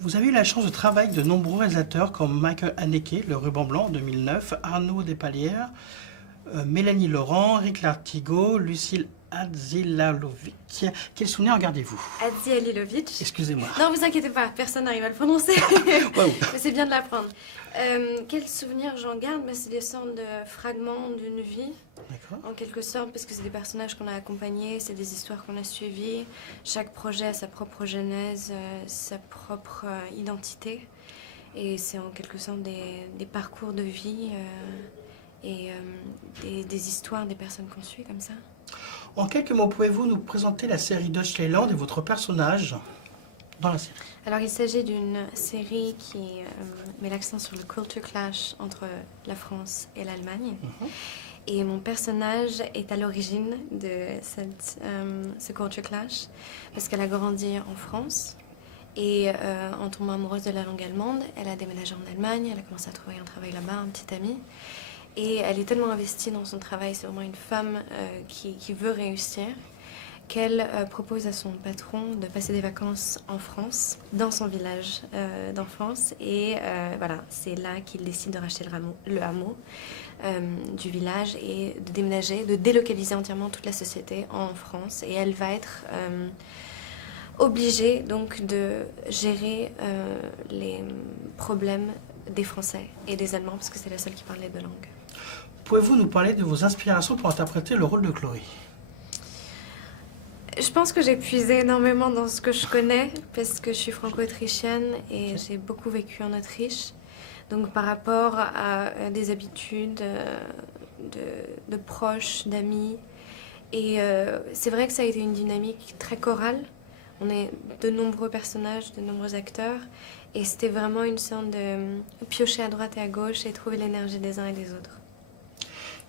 Vous avez eu la chance de travailler avec de nombreux réalisateurs comme Michael Haneke, Le Ruban Blanc en 2009, Arnaud Despalières, Mélanie Laurent, Rick Lartigot, Lucille Adzilalovic. Quel souvenir regardez-vous? Adzi Alilovic. Excusez-moi. Non, vous inquiétez pas, personne n'arrive à le prononcer. Waouh. Mais c'est bien de l'apprendre. Quels souvenirs j'en garde? C'est des sortes de fragments d'une vie, D'accord. en quelque sorte, parce que c'est des personnages qu'on a accompagnés, c'est des histoires qu'on a suivies. Chaque projet a sa propre genèse, sa propre identité. Et c'est en quelque sorte des parcours de vie et des histoires des personnes qu'on suit comme ça. En quelques mots, pouvez-vous nous présenter la série Deutschland et votre personnage dans la série? Alors, il s'agit d'une série qui met l'accent sur le culture clash entre la France et l'Allemagne. Et mon personnage est à l'origine de ce culture clash parce qu'elle a grandi en France et en tombant amoureuse de la langue allemande, elle a déménagé en Allemagne, elle a commencé à trouver un travail là-bas, un petit ami. Et elle est tellement investie dans son travail, c'est vraiment une femme qui veut réussir, qu'elle propose à son patron de passer des vacances en France, dans son village d'enfance. Et voilà, c'est là qu'il décide de racheter le hameau du village et de déménager, de délocaliser entièrement toute la société en France. Et elle va être obligée donc de gérer les problèmes des Français et des Allemands, parce que c'est la seule qui parle les deux langues. Pouvez-vous nous parler de vos inspirations pour interpréter le rôle de Chloé? Je pense que j'ai puisé énormément dans ce que je connais, parce que je suis franco-autrichienne et j'ai beaucoup vécu en Autriche. Donc par rapport à des habitudes de proches, d'amis. Et c'est vrai que ça a été une dynamique très chorale. On est de nombreux personnages, de nombreux acteurs. Et c'était vraiment une sorte de piocher à droite et à gauche et trouver l'énergie des uns et des autres.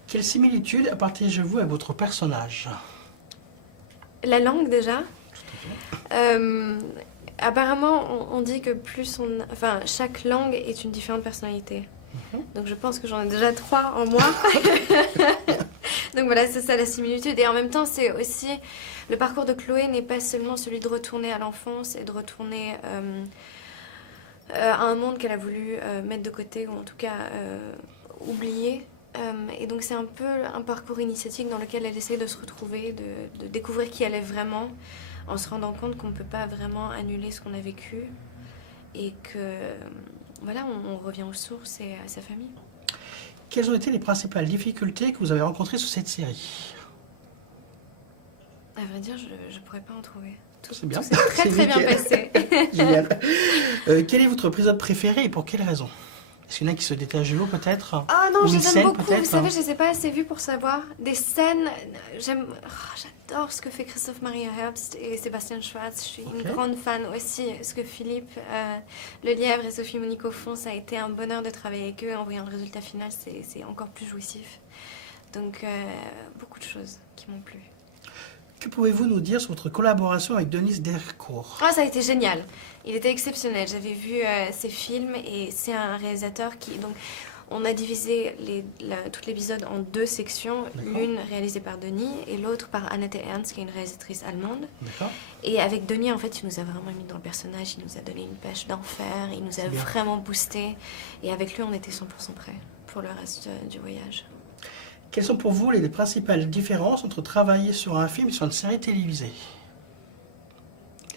Quelle similitude partagez-vous avec votre personnage? La langue déjà. Apparemment, on dit que enfin, chaque langue est une différente personnalité. Donc je pense que j'en ai déjà 3 en moi. Donc voilà, c'est ça la similitude. Et en même temps, c'est aussi... Le parcours de Chloé n'est pas seulement celui de retourner à l'enfance et de retourner à un monde qu'elle a voulu mettre de côté, ou en tout cas oublier. Et donc c'est un peu un parcours initiatique dans lequel elle essaie de se retrouver, de découvrir qui elle est vraiment, en se rendant compte qu'on ne peut pas vraiment annuler ce qu'on a vécu et que voilà, on revient aux sources et à sa famille. Quelles ont été les principales difficultés que vous avez rencontrées sur cette série? À vrai dire, je ne pourrais pas en trouver. C'est bien. Tout s'est très très bien passé. Génial. Quel est votre épisode préféré et pour quelle raison? Est-ce qu'il y en a qui se détachent de l'eau peut-être? Ah non, Ou je une les aime scène, beaucoup. Vous peut-être savez, je les ai pas assez vues pour savoir. Des scènes, j'adore ce que fait Christoph Maria Herbst et Sébastien Schwartz. Je suis une grande fan aussi. Ce que Philippe Lelièvre et Sophie Monico font, ça a été un bonheur de travailler avec eux. En voyant le résultat final, c'est encore plus jouissif. Donc, beaucoup de choses qui m'ont plu. Que pouvez-vous nous dire sur votre collaboration avec Denis Dercourt? Ah, ça a été génial. Il était exceptionnel. J'avais vu ses films et c'est un réalisateur qui... Donc, on a divisé tout l'épisode en 2 sections. L'une réalisée par Denis et l'autre par Annette Ernst, qui est une réalisatrice allemande. Et avec Denis, en fait, il nous a vraiment mis dans le personnage. Il nous a donné une pêche d'enfer. Il nous a vraiment boosté. Et avec lui, on était 100% prêts pour le reste du voyage. Quelles sont pour vous les principales différences entre travailler sur un film et sur une série télévisée?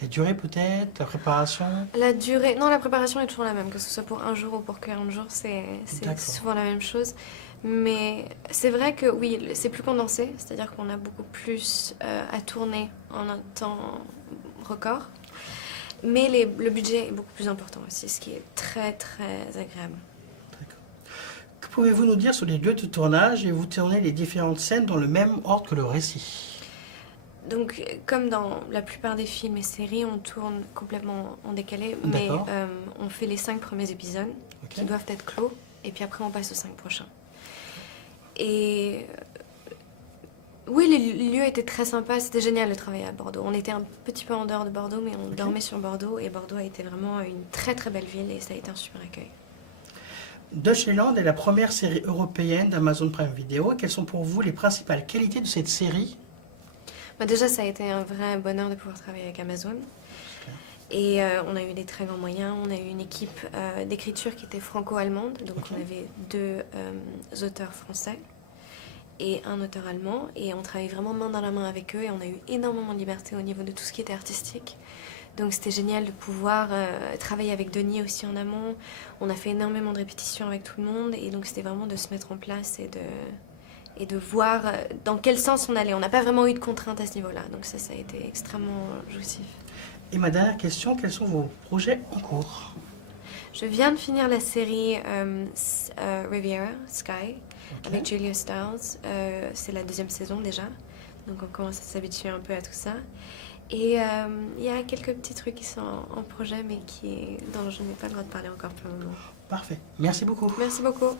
La durée peut-être, la préparation? La durée... Non, la préparation est toujours la même, que ce soit pour 1 jour ou pour 40 jours, c'est souvent la même chose. Mais c'est vrai que oui, c'est plus condensé, c'est-à-dire qu'on a beaucoup plus à tourner en un temps record. Mais le budget est beaucoup plus important aussi, ce qui est très très agréable. Que pouvez-vous nous dire sur les lieux de tournage et vous tournez les différentes scènes dans le même ordre que le récit? Donc, comme dans la plupart des films et séries, on tourne complètement en décalé, mais on fait les 5 premiers épisodes qui doivent être clos, et puis après on passe aux 5 prochains. Et oui, les lieux étaient très sympas, c'était génial de travailler à Bordeaux. On était un petit peu en dehors de Bordeaux, mais on dormait sur Bordeaux, et Bordeaux a été vraiment une très très belle ville, et ça a été un super accueil. Deutschland est la première série européenne d'Amazon Prime Video. Quelles sont pour vous les principales qualités de cette série? Déjà, ça a été un vrai bonheur de pouvoir travailler avec Amazon. Et on a eu des très grands moyens. On a eu une équipe d'écriture qui était franco-allemande. Donc on avait 2 auteurs français et un auteur allemand. Et on travaillait vraiment main dans la main avec eux. Et on a eu énormément de liberté au niveau de tout ce qui était artistique. Donc c'était génial de pouvoir travailler avec Denis aussi en amont. On a fait énormément de répétitions avec tout le monde. Et donc c'était vraiment de se mettre en place et de voir dans quel sens on allait. On n'a pas vraiment eu de contraintes à ce niveau-là. Donc ça a été extrêmement jouissif. Et ma dernière question, quels sont vos projets en cours? Je viens de finir la série Riviera Sky avec Julia Stiles. C'est la 2e saison déjà. Donc on commence à s'habituer un peu à tout ça. Et il y a quelques petits trucs qui sont en projet, mais dont je n'ai pas le droit de parler encore pour le moment. Parfait. Merci beaucoup. Merci beaucoup.